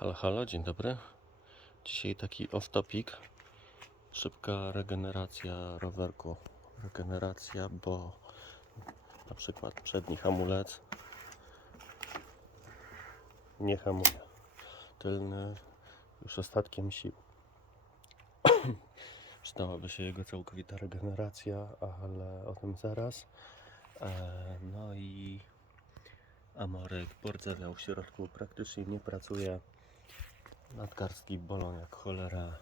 Halo, halo, dzień dobry. Dzisiaj taki off-topic. Szybka regeneracja rowerku. Regeneracja, bo na przykład przedni hamulec nie hamuje. Tylny już ostatkiem sił. Przydałaby się jego całkowita regeneracja, ale o tym zaraz. E, No i Amorek pordzewiał w środku, praktycznie nie pracuje. Nadgarstki bolą jak cholera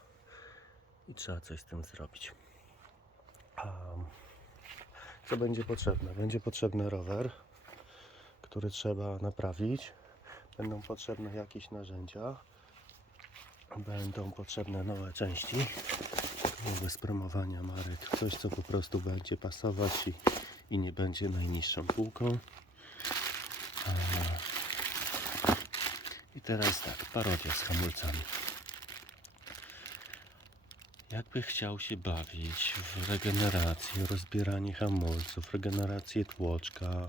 i trzeba coś z tym zrobić. A co będzie potrzebne? Będzie potrzebny rower, który trzeba naprawić. Będą potrzebne jakieś narzędzia. Będą potrzebne nowe części. Bez promowania marek. Coś, co po prostu będzie pasować i, i nie będzie najniższą półką. A, I teraz tak, parodia z hamulcami. Jakby chciał się bawić w regenerację, rozbieranie hamulców, regenerację tłoczka,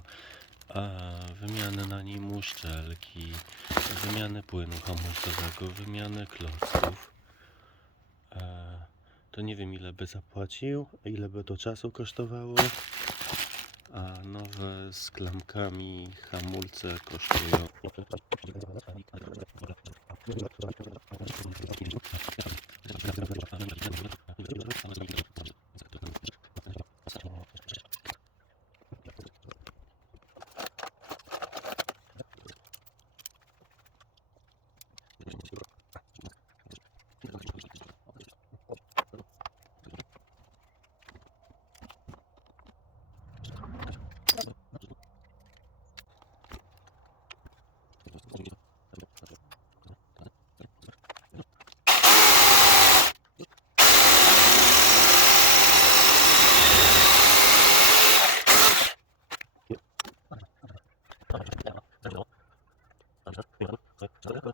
wymianę na nim uszczelki, wymianę płynu hamulcowego, wymianę klocków, e, to nie wiem ile by zapłacił, ile by to czasu kosztowało. A nowe z klamkami hamulce kosztują. Thank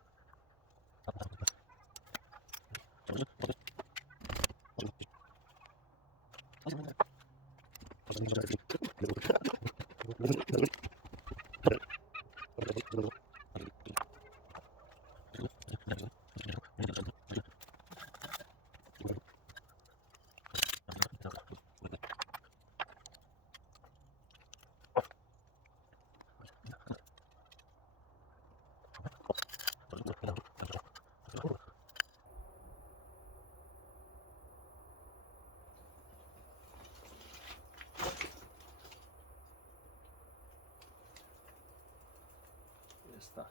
you. Jest tak.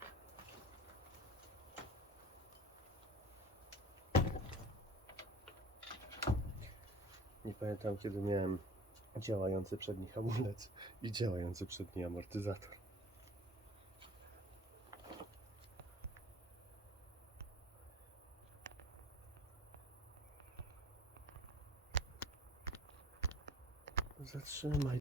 Nie pamiętam kiedy miałem działający przedni hamulec i działający przedni amortyzator. Zatrzymaj